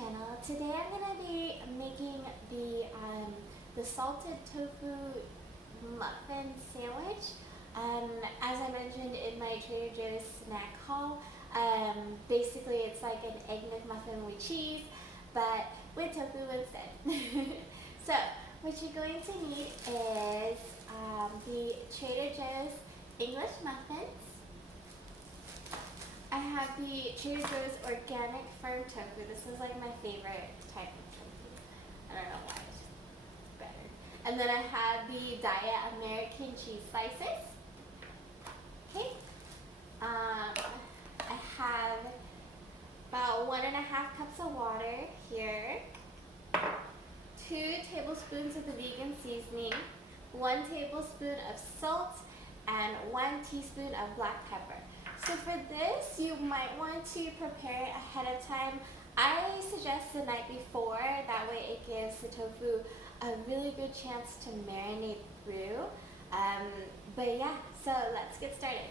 channel. Today I'm going to be making the salted tofu muffin sandwich. As I mentioned in my Trader Joe's snack haul, basically it's like an egg McMuffin with cheese, but with tofu instead. So what you're going to need is the Trader Joe's English muffins. I have the Trader Joe's organic firm tofu. This is like my favorite type of tofu. I don't know why, it's just better. And then I have the Daiya American Cheese slices. Okay. I have about 1.5 cups of water here. 2 tablespoons of the vegan seasoning, 1 tablespoon of salt, and 1 teaspoon of black pepper. So for this, you might want to prepare it ahead of time. I suggest the night before, that way it gives the tofu a really good chance to marinate through. But yeah, so let's get started.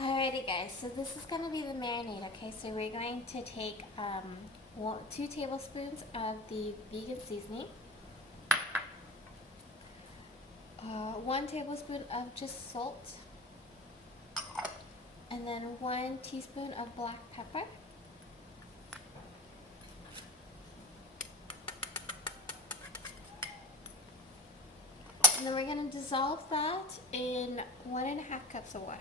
Alrighty guys, so this is going to be the marinade, okay? So we're going to take 2 tablespoons of the vegan seasoning, 1 tablespoon of just salt, and then 1 teaspoon of black pepper. And then we're going to dissolve that in 1.5 cups of water.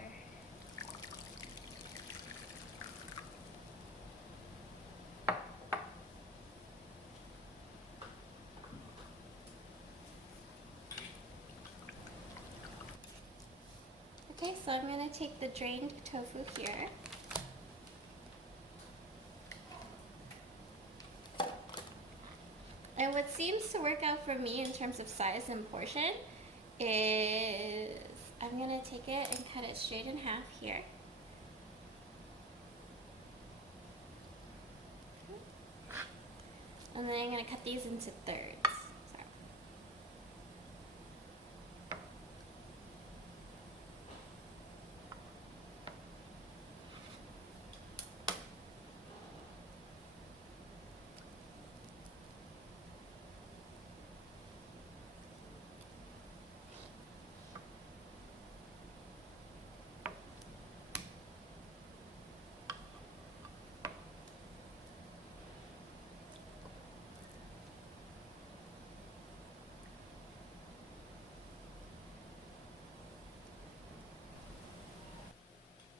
Okay, so I'm going to take the drained tofu here. And what seems to work out for me in terms of size and portion is I'm going to take it and cut it straight in half here. And then I'm going to cut these into thirds.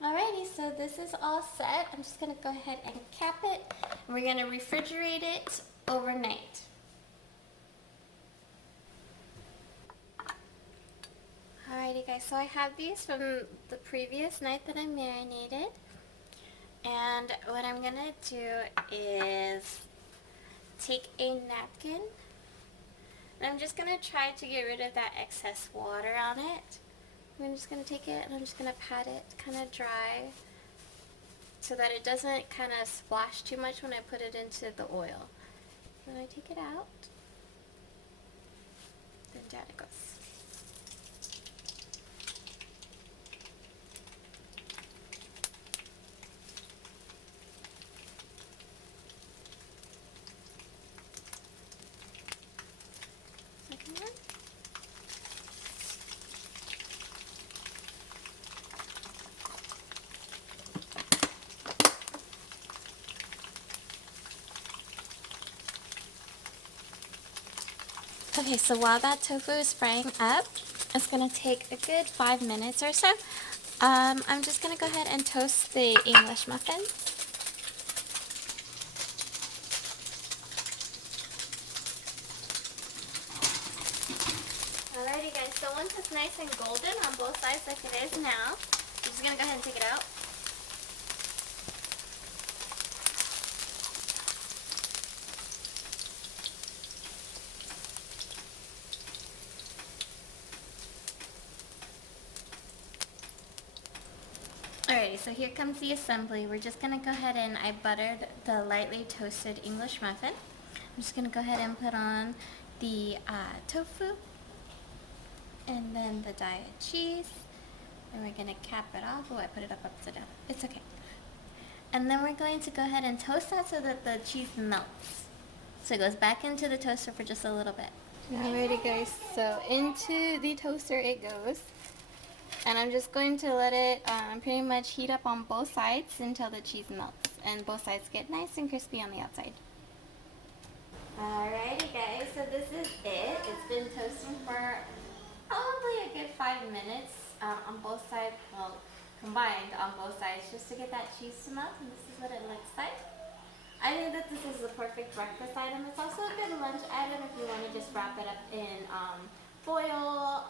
Alrighty, so this is all set. I'm just going to go ahead and cap it. And we're going to refrigerate it overnight. Alrighty guys, so I have these from the previous night that I marinated. And what I'm going to do is take a napkin. And I'm just going to try to get rid of that excess water on it. I'm just going to take it and I'm just going to pat it kind of dry so that it doesn't kind of splash too much when I put it into the oil. Then I take it out, then down it goes. Second one. Okay, so while that tofu is frying up, it's going to take a good 5 minutes or so. I'm just going to go ahead and toast the English muffins. Alrighty guys, so once it's nice and golden on both sides like it is now, I'm just going to go ahead and take it out. Alrighty, so here comes the assembly. We're just going to go ahead and I buttered the lightly toasted English muffin. I'm just going to go ahead and put on the tofu and then the Daiya cheese. And we're going to cap it off. Oh, I put it up upside down. It's okay. And then we're going to go ahead and toast that so that the cheese melts. So it goes back into the toaster for just a little bit. Alrighty guys, so into the toaster it goes. And I'm just going to let it pretty much heat up on both sides until the cheese melts and both sides get nice and crispy on the outside. Alrighty guys, so this is it. It's been toasting for probably a good 5 minutes on both sides, well, combined on both sides, just to get that cheese to melt, and this is what it looks like. I think that this is the perfect breakfast item. It's also a good lunch item if you want to just wrap it up in foil,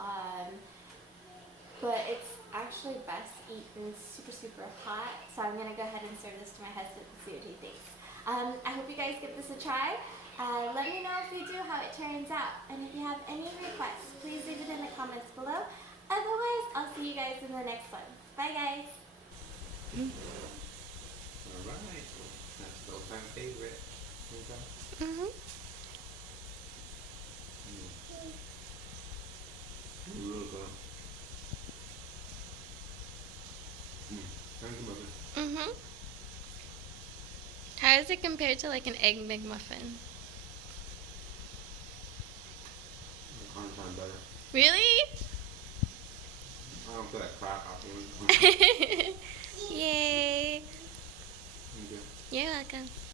but it's actually best eaten super, super hot. So I'm going to go ahead and serve this to my husband and see what he thinks. I hope you guys give this a try. Let me know if you do how it turns out. And if you have any requests, please leave it in the comments below. Otherwise, I'll see you guys in the next one. Bye, guys. Alright, that's the all-time favorite. Okay. Real good. Thank you, Mother. How is it compared to like an egg McMuffin? 100 times better. Really? I don't feel like crap afterwards. Yay. Thank you. You're welcome.